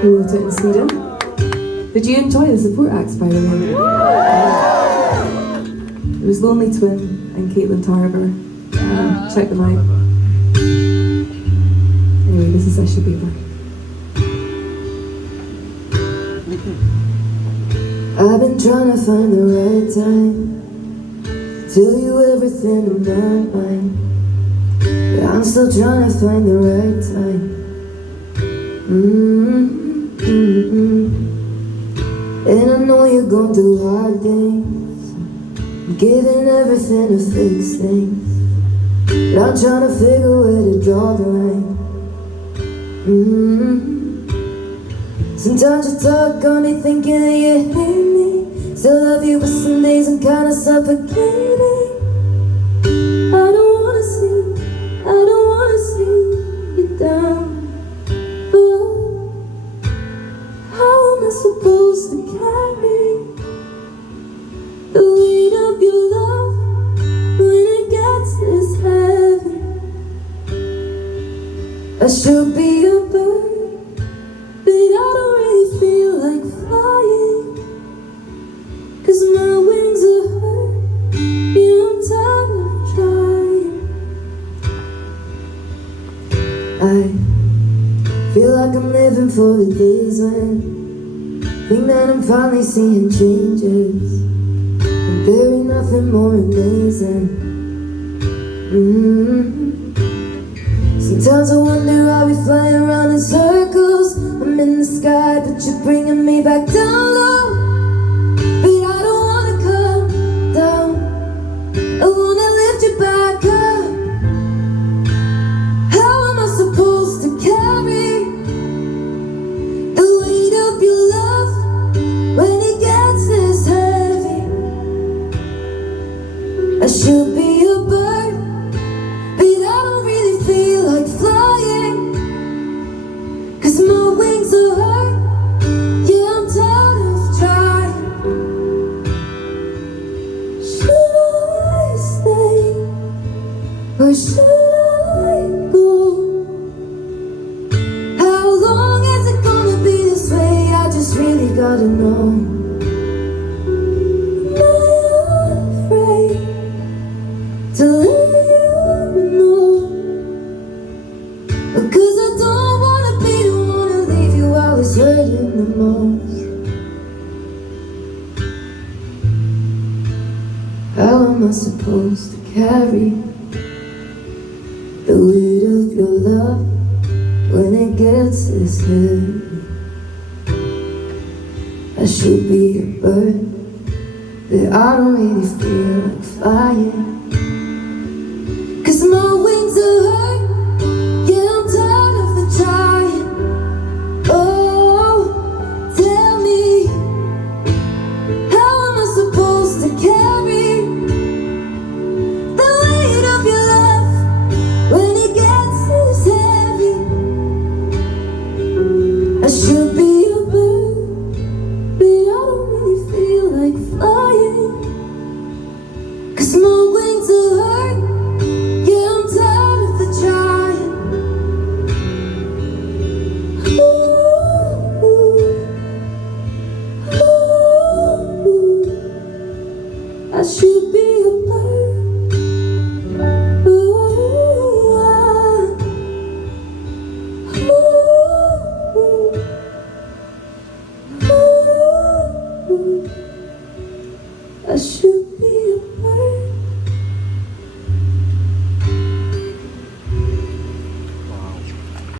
who wrote it in Sweden. Did you enjoy the support acts, by the way? It was Lonely Twin and Caitlin Tarver. Check them out. Anyway, this is I Should Be a Bird. I've been trying to find the right time to tell you everything in my mind. Yeah, I'm still trying to find the right time. And I know you're going through hard things, giving everything to fix things, but I'm trying to figure where to draw the line. Sometimes you talk on me thinking that you hate me, still love you, but some days I'm kinda suffocating. I don't wanna see you down, but how am I supposed to carry the weight of your love when it gets this heavy? I should be a bird, but I don't really feel like flying, 'cause my wings are hurt, yeah, I'm tired of trying. I feel like I'm living for the days when think that I'm finally seeing changes, and there ain't nothing more amazing. Sometimes I wonder why we fly around in circles. I'm in the sky, but you're bringing me back down low. But I don't wanna come down, I wanna lift you back up. How am I supposed to carry the weight of your love when it gets this heavy? I should be a bird, but I don't really feel like flying, 'cause my wings are hurt, yeah, I'm tired of trying. Should I stay, or should I go? How long is it gonna be this way? I just really gotta know. Am I afraid to let you know? Because I don't wanna be the one to leave you while it's hurting the most. How am I supposed to carry the weight of your love when it gets this heavy? I should be a bird, but I don't really feel like flying, 'cause my wings are hurt, yeah, I'm tired of the trying. Oh, tell me, how am I supposed to carry the weight of your love when it gets this heavy? I should be a bird, but I don't really feel like flying, 'cause my wings are hurt, yeah, I'm tired of the trying. Ooh, ooh, I should be a bird. Ooh, I should be a bird.